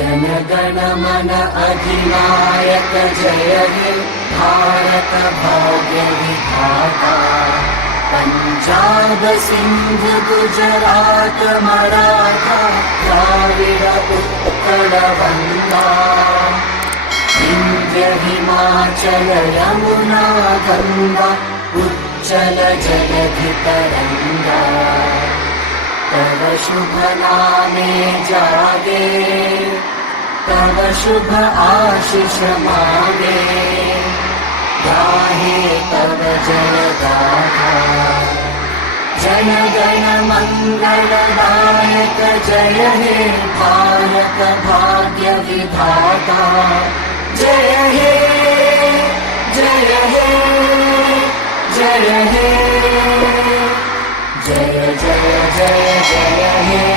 जनगण मन अधिनायक जय हे भारत भाग्य विधाता। पंजाब सिंध गुजरात मराठा द्राविड उत्कल बंगा। विंध्य हिमाचल यमुना गंगा उच्चल जलधि तरंगा। तव शुभ नामे जागे तव शुभ आशीष मागे। गाहे तव जय गाथा जन गण मंगलदायक जय हे भारत भाग्य विधाता। जय हे जय हे जय हे जय जय जय जय हे।